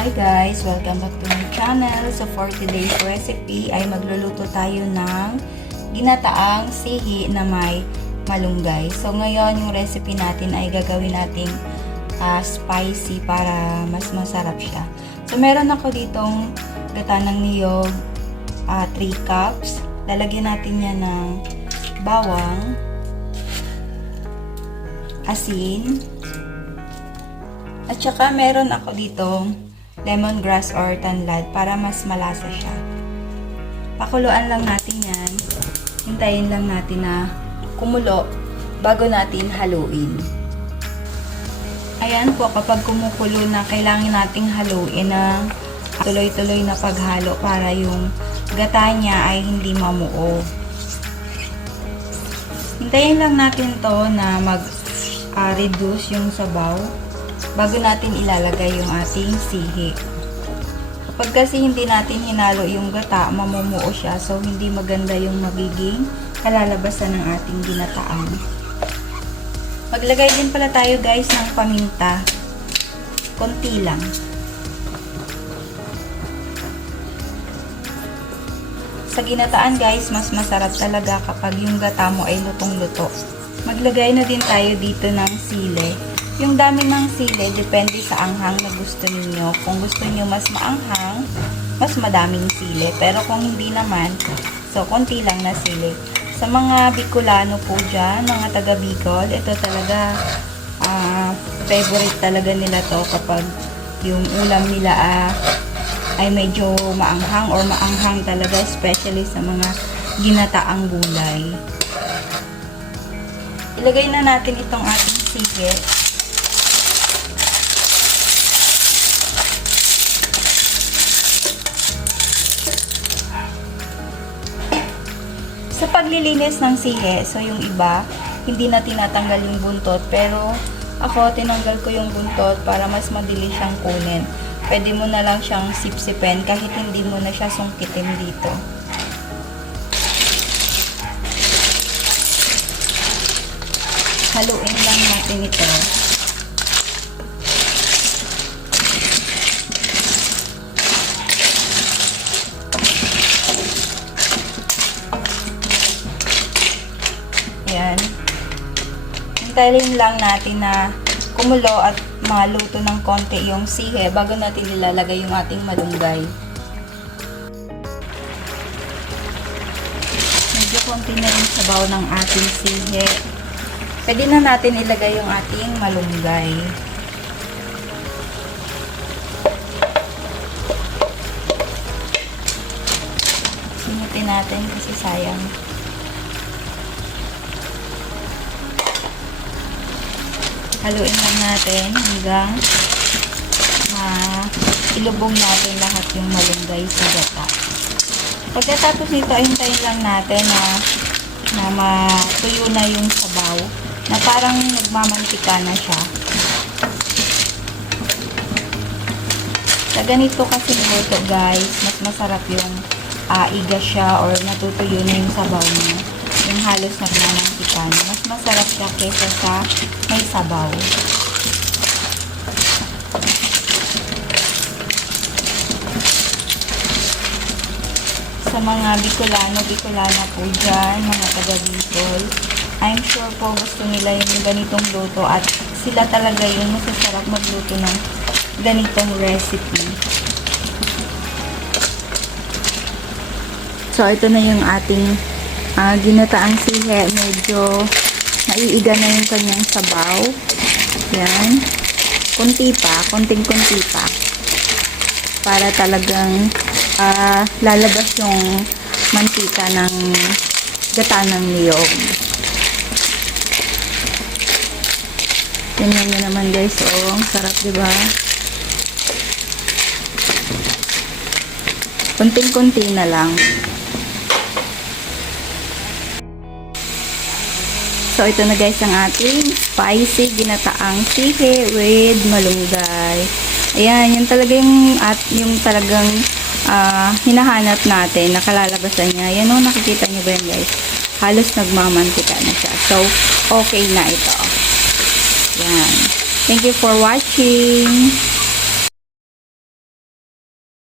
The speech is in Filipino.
Hi guys! Welcome back to my channel. So for today's recipe ay magluluto tayo ng ginataang sihi na may malunggay. So ngayon yung recipe natin ay gagawin nating ah, spicy para mas masarap siya. So meron ako ditong gata ng niyog 3 cups. Lalagyan natin yan ng bawang, asin, at saka meron ako ditong lemongrass or tanlad para mas malasa siya. Pakuluan lang natin yan. Hintayin lang natin na kumulo bago natin haluin. Ayan po, kapag kumukulo na, kailangan nating haluin ng tuloy-tuloy na paghalo para yung gata niya ay hindi mamuo. Hintayin lang natin to na mag-reduce yung sabaw bago natin ilalagay yung ating sihi. Kapag kasi hindi natin hinalo yung gata, mamumuo siya. So, hindi maganda yung magiging kalalabasan ng ating ginataan. Maglagay din pala tayo guys ng paminta. Konti lang. Sa ginataan guys, mas masarap talaga kapag yung gata mo ay lutong-luto. Maglagay na din tayo dito ng sile. Yung dami ng sile, depende sa anghang na gusto ninyo. Kung gusto niyo mas maanghang, mas madaming sile. Pero kung hindi naman, so konti lang na sile. Sa mga Bicolano po dyan, mga taga Bicol, ito talaga ah, favorite talaga nila to kapag yung ulam nila ah, ay medyo maanghang or maanghang talaga especially sa mga ginataang gulay. Ilagay na natin itong ating sige. Sa paglilinis ng sihe, so yung iba, hindi na tinatanggal yung buntot, pero ako, tinanggal ko yung buntot para mas madali siyang kunin. Pwede mo na lang siyang sipsipin kahit hindi mo na siya sungkitin dito. Haluin lang natin ito. Hintayin lang natin na kumulo at maluto ng konti yung sihe bago natin ilalagay yung ating malunggay. Medyo konti na rin sabaw ng ating sihe. Pwede na natin ilagay yung ating malunggay. Sinutin natin kasi sayang. Haluin lang natin hanggang ilubog natin lahat yung malunggay sa gata. Pagkatapos nito, ay hintayin lang natin na na matuyo na yung sabaw na parang nagmamantika na siya. Sa ganito kasi luto guys, mas masarap yung uh, iga siya or natutuyo na yung sabaw niya. Yung halos nagmamantika na. Mas masarap siya kaysa sa may sabaw. Sa mga Bicolano, Bicolana po dyan, mga taga Bicol, I'm sure po gusto nila yung ganitong luto at sila talaga yung masasarap magluto ng ganitong recipe. So, ito na yung ating uh, ginataang sihe. Medyo naiiga na yung kanyang sabaw. Yan. Kunti pa, konting-kunti pa. Para talagang uh, lalabas yung mantika ng gata ng niyog. Tingnan nyo naman guys, oh, ang sarap diba? Kunting-kunti na lang. So, ito na guys ang ating spicy ginataang sihe with malunggay. Ayan, yung talaga yung, at, yung talagang uh, hinahanap natin, nakalalabasan niya. Yan o, nakikita niyo ba yan guys? Halos nagmamantika na siya. So, okay na ito. Yan. Thank you for watching.